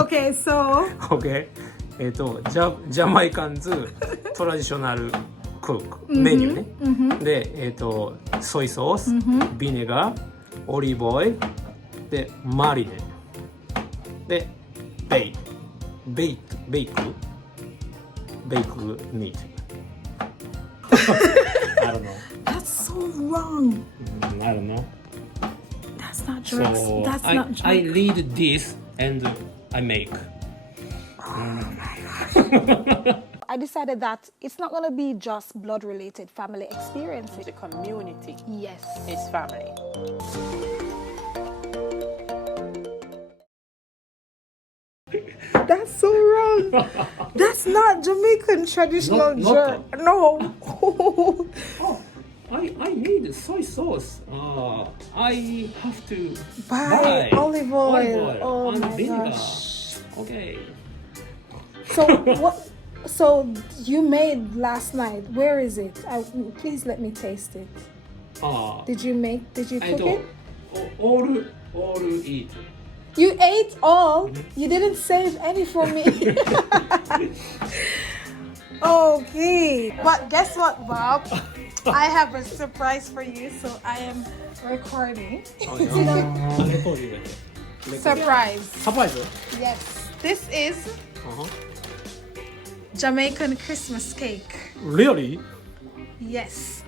Okay, so OK ジャマイカンズトラディショナルクックメニューね、でソイソース、ビネガー、オリーブオイルでマリネでベイクミートI don't know. that's so wrong. I don't know. That's not jerk. So That's I, not jerk. I read this and I make. I decided that it's not going to be just blood-related family experiences. The community Yes. is family. That's so wrong. That's not Jamaican traditional Not jerk. No. Oh, I need soy sauce. I have to Buy olive oil. Oh and my vinegar. gosh. Okay. So what? So you made last night. Where is it? Please let me taste it. Did you cook it? All eat. You ate all. You didn't save any for me. Okay. But guess what, Bob? I have a surprise for you. So I am recording. Surprise. Surprise? Yes. This is Jamaican Christmas cake. Really? Yes.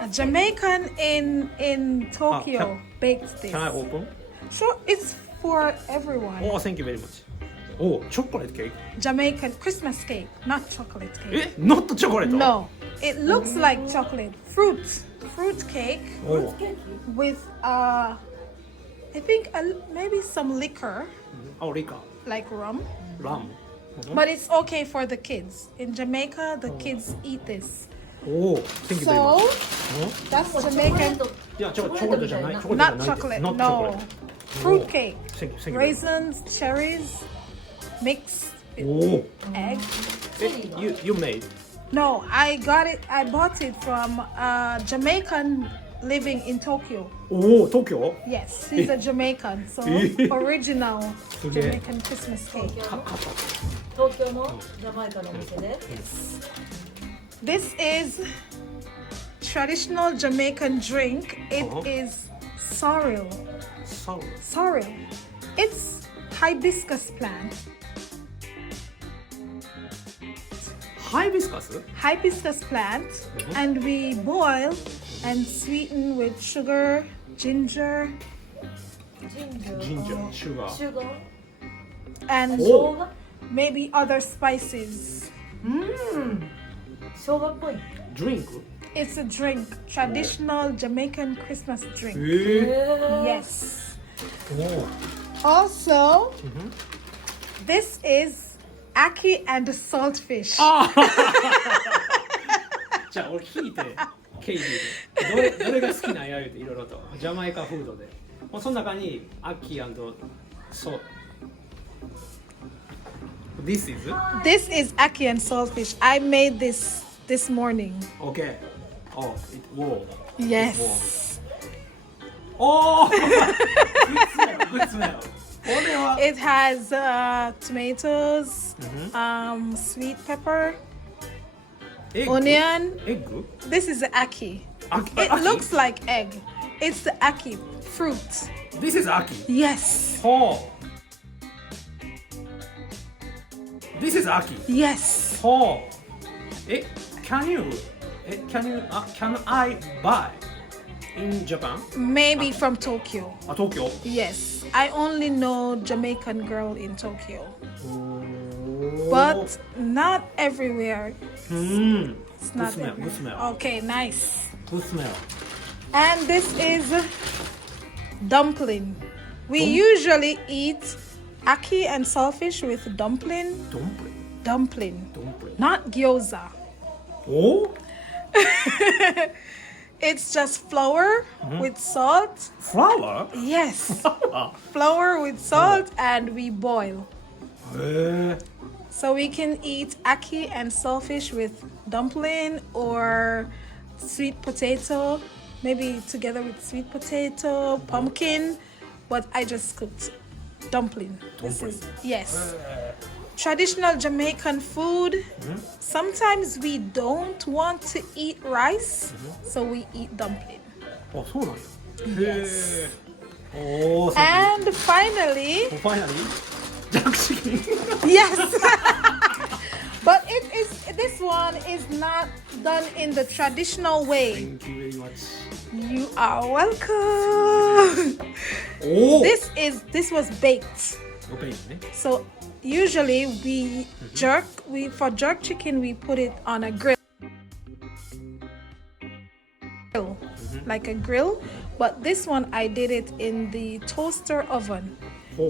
A Jamaican in Tokyo baked this. Can I open? So it's for everyone. Oh, thank you very much. Oh, chocolate cake? Jamaican Christmas cake, not chocolate cake. Not chocolate? No, it looks like chocolate. Fruit cake Oh. with I think maybe some liquor Oh, liquor. like rum. Rum. But it's okay for the kids. In Jamaica, the kids eat this. Oh, thank you very So much. that's Jamaican, いや、chocolate じゃない。chocolate じゃ not ないって。 chocolate. Not No, chocolate. fruit cake, Thank you very much. raisins, cherries, mixed with おお。 egg. You made? No, I bought it from a Jamaican living in Tokyo. おお、東京 Yes, he's a Jamaican, so original Jamaican Christmas cake. 東京のジャマイカのお店で This is traditional Jamaican drink. It is sorrel. Sorrel. It's hibiscus plant. Hibiscus? Hibiscus plant, and we boil and sweeten with sugar, ginger, Ginger, sugar. シュガー and 生姜 maybe other spices. 生姜っぽい Drink? It's a drink, traditional Jamaican Christmas drink. Yes. おお。 Also, this is ackee and saltfish. じゃあ俺聞いて、ケイジーでどれが好きなんや言うていろいろとジャマイカフードで、もうその中にアッキー&ソー This is? This is ackee and saltfish. I made this morning. Okay. Oh, whoa. Yes. Oh! Good smell, good smell. これは It has tomatoes, sweet pepper, egg? onion. Egg? This is the ackee. It Ackee? looks like egg. It's the ackee fruit. This is Aki. Yes. Oh. This is Aki. Yes. Oh. Can I buy in Japan? Maybe from Tokyo. Tokyo. Yes. I only know Jamaican girl in Tokyo. But not everywhere. It's not Good smell, everywhere. good smell. Okay, nice. Good smell. And this is dumpling. We usually eat ackee and saltfish with dumpling. Dumpling. Not gyoza. Oh? It's just flour with salt. Flour? Yes. Flour with salt and we boil. So we can eat ackee and saltfish with dumpling or sweet potato, maybe together with sweet potato, pumpkin, but I just cooked dumpling. This is, yes. Traditional Jamaican food. Sometimes we don't want to eat rice, so we eat dumpling. あ、そうなんだ。 Yes. おお、And finally, finally, ジャックチキン。 yes. But this one is not done in the traditional way. Thank you very much. You are welcome. おお。 This was baked. オペンね。 So usually for jerk chicken we put it on a grill. Like a grill, but this one I did it in the toaster oven.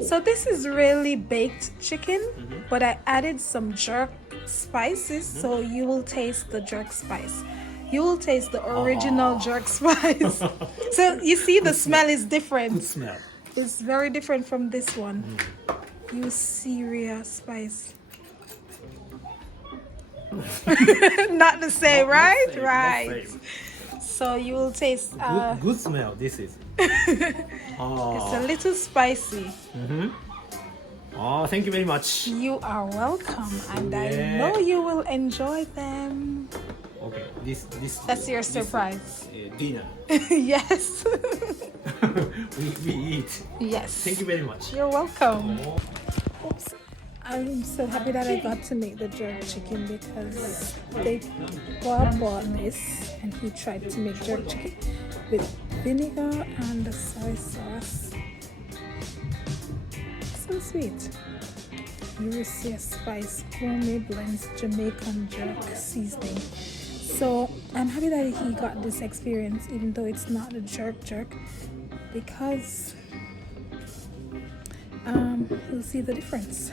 So this is really baked chicken, but I added some jerk spices, so you will taste the jerk spice. You will taste the original jerk spice. So you see the smell is different. Good smell. It's very different from this one. You serious spice. Not the same, right? Same, Right. not same. So you will taste. Good smell. This is. It's a little spicy. Thank you very much. You are welcome, and I Yeah. know you will enjoy them. Okay, this. That's your surprise. Dinner. Yes. we eat. Yes. Thank you very much. You're welcome. Oops. I'm so happy that I got to make the jerk chicken because Bob bought this and he tried to make jerk chicken with vinegar and the soy sauce. So sweet. You will see a spice, gourmet blends, Jamaican jerk seasoning. So I'm happy that he got this experience even though it's not a jerk because you'll see the difference.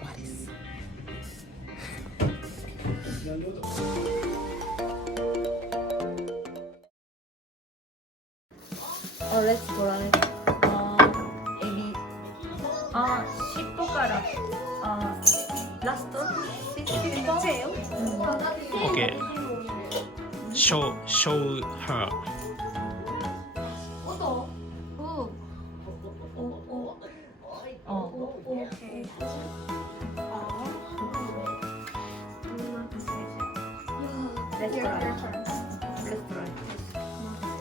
What is? Let's try. エビ。尻尾からラスト尻尾。 Okay. Show her. Okay. Let's Your try. turn. Let's try.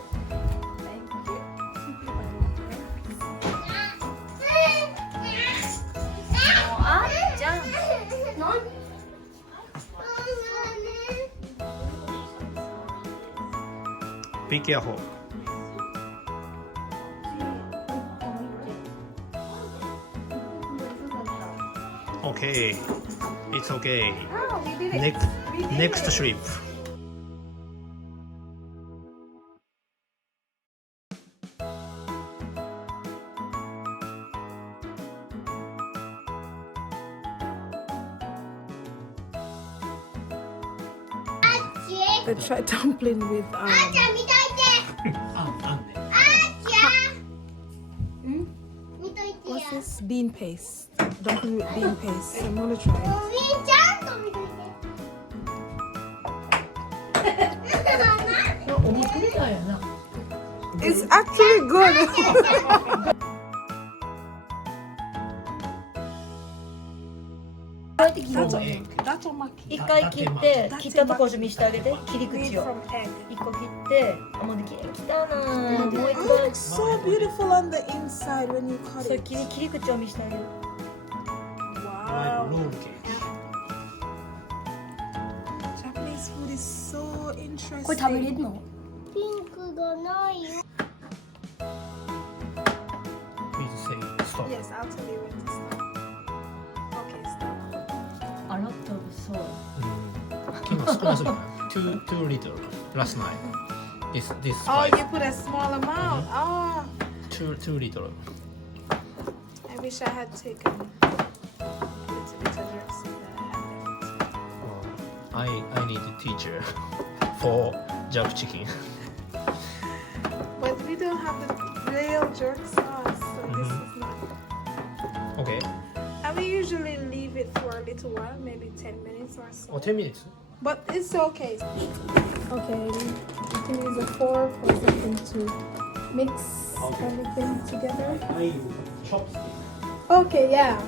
Be careful. Okay, it's okay. Oh, we did it. Next trip. They tried dumpling with what's this? Bean paste. Dumpling with bean paste. I'm gonna try it. It's actually good. 一回切って切ったところ見せてあげて切り Made 口を from egg. 一個切ってもうできたなもう一 It 回 looks so beautiful on the inside when you cut それ it. 切り口を見せてあげる Wow. Roll cake. Japanese food is so interesting. これ食べれるの Please say stop. Yes, I'll tell you when to stop. Okay, stop. あらとそう昨日少なすぎた。Too little last night. This Oh, spice. you put a small amount. Oh, Too little. I wish I had taken a little bit of jerk so that I had I need a teacher for jerk chicken. it. But we don't have the real jerk sauce, so this is not. Okay. And we usually leave it for a little while, maybe 10 minutes or so. 10 minutes. But it's okay. Okay, you can use a fork or something to mix everything together. chopstick. Okay, yeah.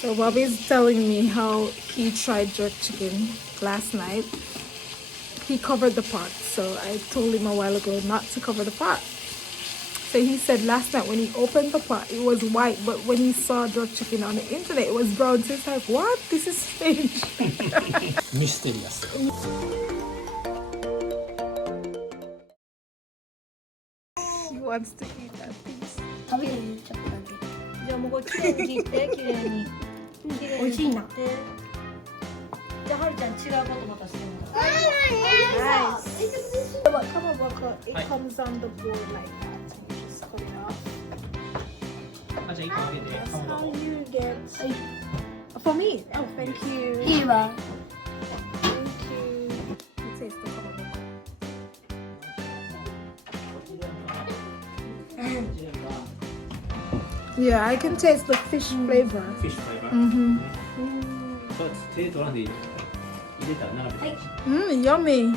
So Bobby's telling me how he tried jerk chicken last night. He covered the pot, so I told him a while ago not to cover the pot. So he said last night when he opened the pot, it was white, but when he saw jerk chicken on the internet, it was brown. So he's like, what? This is strange. Mysterious. He wants to eat that piece. 食べるよちょっとだけ。じゃあもうこれきれいに切ってきれいにきれいに切ってじゃあはるちゃん違うことまたしてもらう Nice. But come on, Baka, it comes on the board like that. You just cut it off. あ、じゃあ1個あげて。 That's how you get. For me. Oh, thank you. いいわ。 Thank you. You taste the kamaboko. Yeah, I can taste the fish flavor. フィッシュフライバー。 Mm-hmm. そう手取らんでいい。入れたら並べて。Yummy.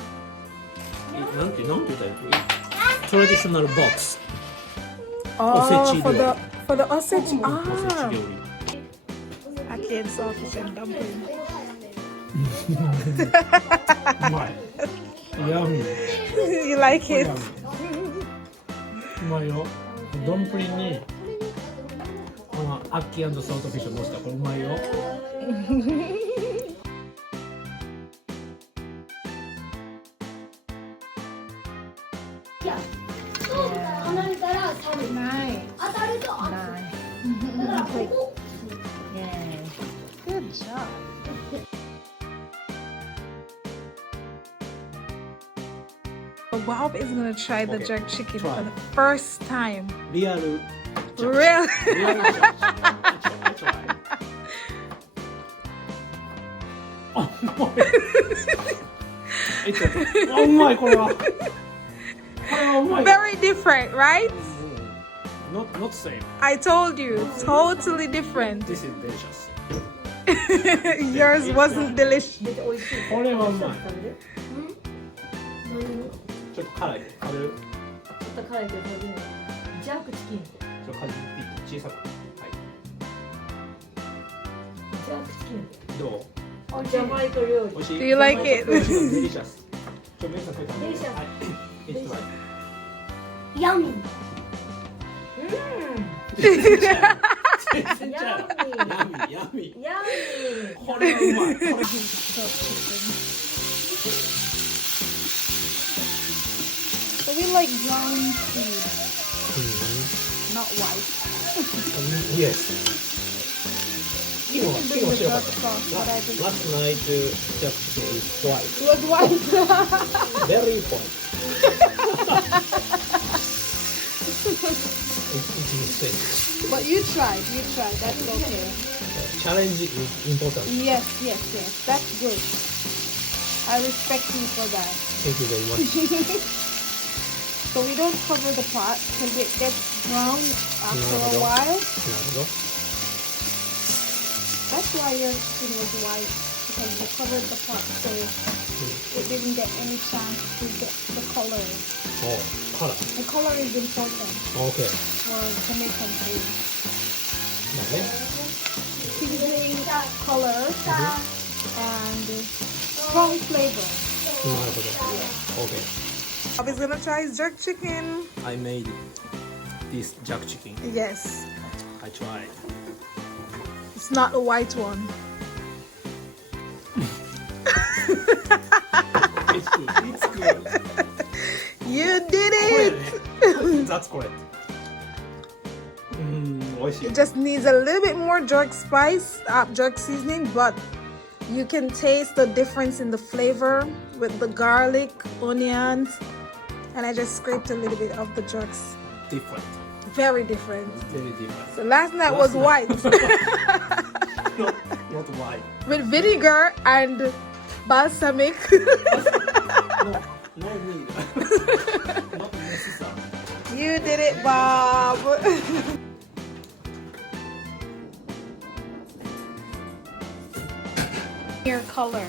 なんて言ったらいい？トラディショナルボックス。 Oh, for the osechi. おせち Ah, 料理。 ackee and saltfish and dumpling. うまい。ヤミ。 You like it? うまいよ。ドンプリンにアッキー&ソルトフィッシュのしたこれうまいよ。離れたら食べる。 Nice. 当たると当たる。だからここ。 Good job. Bob is gonna try the Okay, jerk chicken try. for the first time. リアル。 Really? リアルジャッジ。あ、うまい。あ、うまいこれは。これはうまい。 Very different, right? Not same. I told you, totally different. This is delicious. Yours wasn't delicious. めっちゃ美味しいこれはうまい。食べるちょっと辛い。食べる。ちょっと辛いけど食べるジャークチキンちょっと軽くピッ小さく。はい。ジャークチキンどう？ジャマイカ料理美味しい。 Do you like it? デリシャス。ちょっと皆さんこれ食べて。デリシャスはい。It's right. ヤミー。全然ちゃう。ヤミヤミ。ヤミこれはうまい。これ。 So we like brown food, not white. Yes. You can do the dark sauce, but I think Last night just is white. it was white. Very white. It's insane. But you tried, that's okay. Challenge is important. Yes, that's good. I respect you for that. Thank you very much. So we don't cover the pot because it gets brown after No, a no. while. なるほど。 That's why your skin was white, because you covered the pot so it didn't get any chance to get the color. お、カラー。 The color is important OK。 for Jamaican food. まあね。 Seasoning, color, and strong flavor. なるほど。OK。 Bobby's gonna try his jerk chicken. I made this jack chicken. Yes, I tried. it's not the white one. It's good. It's good. You did これ it! ね。That's correct. 美味しい。 It just needs a little bit more jerk spice, jerk seasoning, but you can taste the difference in the flavor with the garlic, onions, and I just scraped a little bit of the jerks. Different. Very different. Very different. So last night was white Not white. with vinegar and balsamic. No, no need. Not necessary. You did it, Bob. Your color,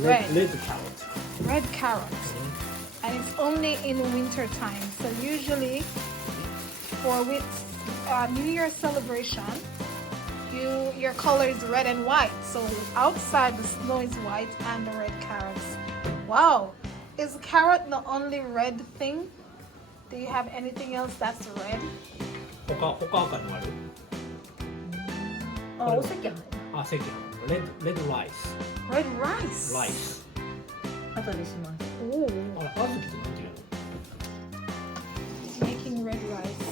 Red. Red carrot. red carrot, and it's only in winter time. So usually before with New Year celebration, your color is red and white. So outside the snow is white and the red carrots. Wow, is carrot the only red thing? Do you have anything else that's red? 他他にもあるあ、お赤飯。あ、赤飯レッドライス Red rice. ライス後でします。 Oh, あれ、あずきって何て言うの making red rice.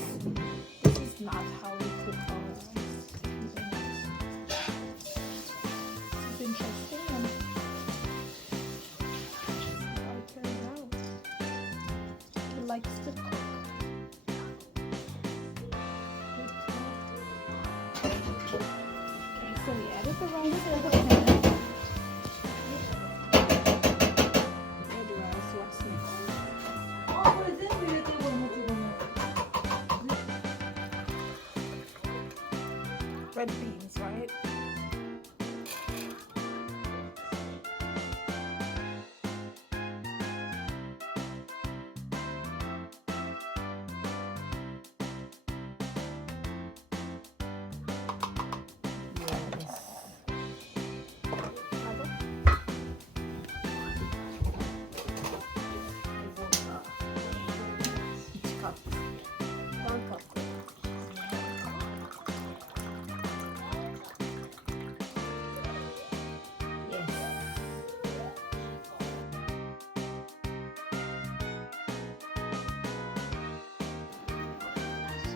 This is not how we cook our rice. It's interesting. And how it turns out. He likes to cook. Okay, so we added the rice to the pan. Red rice, what's next? あ、これ全部入れてるもち米。Red beans, right?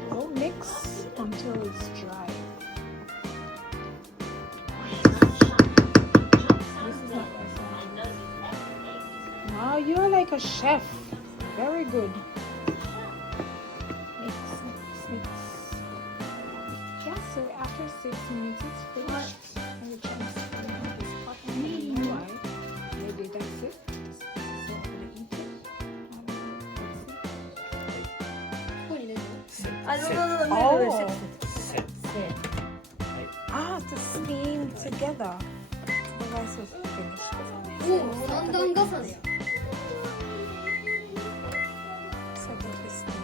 So mix until it's dry. This is not rice. Wow, you are like a chef. Very good. Mix, mix, mix. Yeah, so after 6 minutes it's finished. And the chance to put it on this pot. I don't know why. Maybe that's it. So I'm gonna eat it. Let's see. ここに入れるセあ、どうぞどうぞ。Oh. セッ Ah, to steam together. The rice was finished. おお、三段重ね。 So let it steam.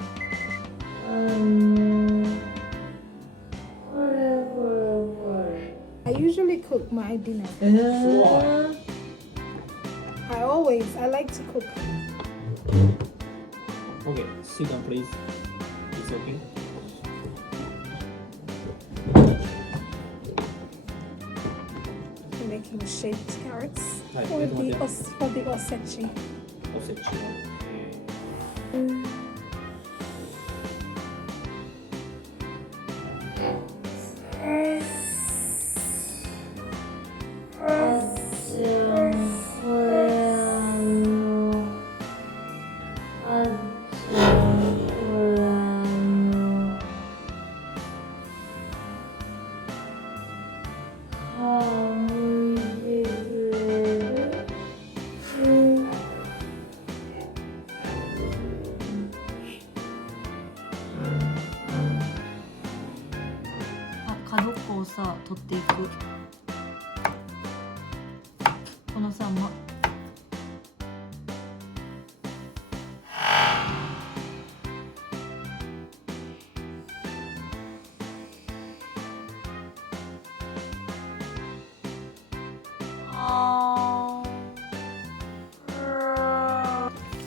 I usually cook my dinner. I like to cook. Okay, sit down please. It's okay. I'm making shaped carrots Right, for wait, the wait. for the osechi. おせちは あ、角っこをさ、取っていく。このさ、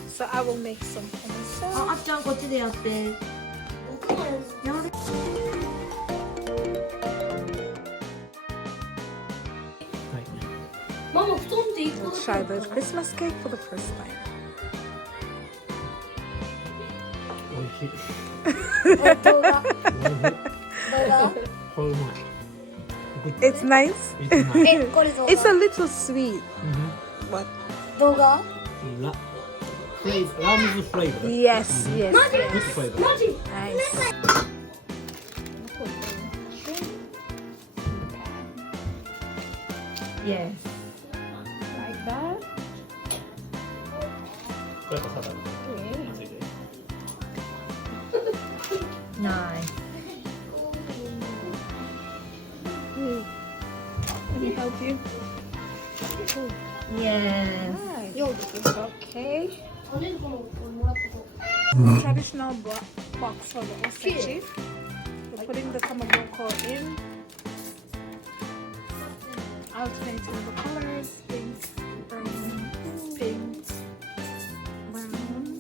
So I will make some hummus. あ、あっちゃんこっちでやって。やる。ママ布団って一個 We'll try the Christmas cake for the first time. おいしい動画動画これうまい It's nice. It's nice. え、これ動 It's a 画 little sweet, but 動画ラムズフレーバー yes, yes, Good yes. flavor. マジ Nice. Yes. Like that. これがサラダ Okay. 混ぜて Nice. Let me help you. Yes. Right. Yo. Okay. Traditional box for the osechi. We're putting the kamaboko in, alternating the colors, pink, brown, pink, brown.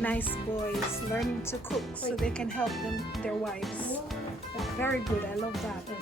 Nice boys learning to cook so they can help their wives. Very good, I love that.